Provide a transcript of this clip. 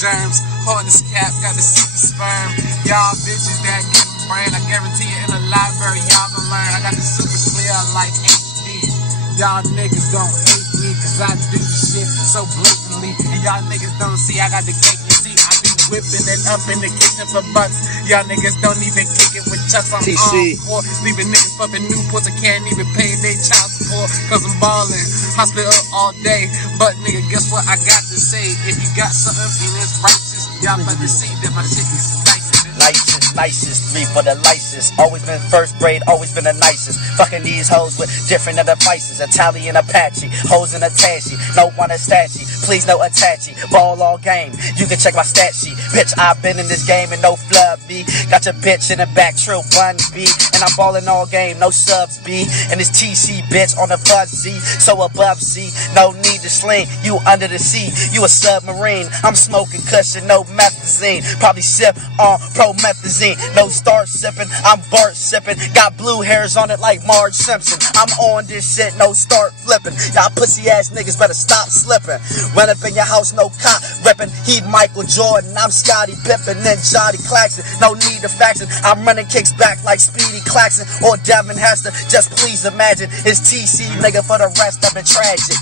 germs. Hardness cap, got the super sperm. Y'all bitches that get brain, I guarantee you in the library y'all gon' learn. I got the super clear like HD. Y'all niggas gon' hate me cause I do the shit so blatantly. And y'all niggas don't see I got the cake. You see, I be whipping it up in the kitchen for bucks. Y'all niggas don't even kick it with chucks. I'm on leaving niggas fucking Newports and can't even pay their child support cause I'm ballin'. Hospital all day. But nigga, guess what I got to say? If you got something and it's righteous, y'all better see that my shit is nicest, 3 for the license. Always been first grade, always been the nicest. Fucking these hoes with different other vices. Italian Apache, hoes in Attache. No one Astache, please no Attache. Ball all game, you can check my stat sheet. Bitch, I've been in this game and no flub B. Got your bitch in the back, trill bun B. And I'm ballin' all game, no subs B. And this TC bitch on the fuzz C. So above C, no need to sling. You under the sea, you a submarine. I'm smoking cushion, no methazine. Probably sip on promethazine. No start sipping, I'm Bart sipping. Got blue hairs on it like Marge Simpson. I'm on this shit, no start flipping. Y'all pussy ass niggas better stop slipping. Run up in your house, no cop reppin'. He Michael Jordan, I'm Scottie Pippen, then Johnny Claxton. No need to faxing. I'm running kicks back like Speedy Claxton or Devin Hester. Just please imagine it's TC nigga for the rest of it tragic.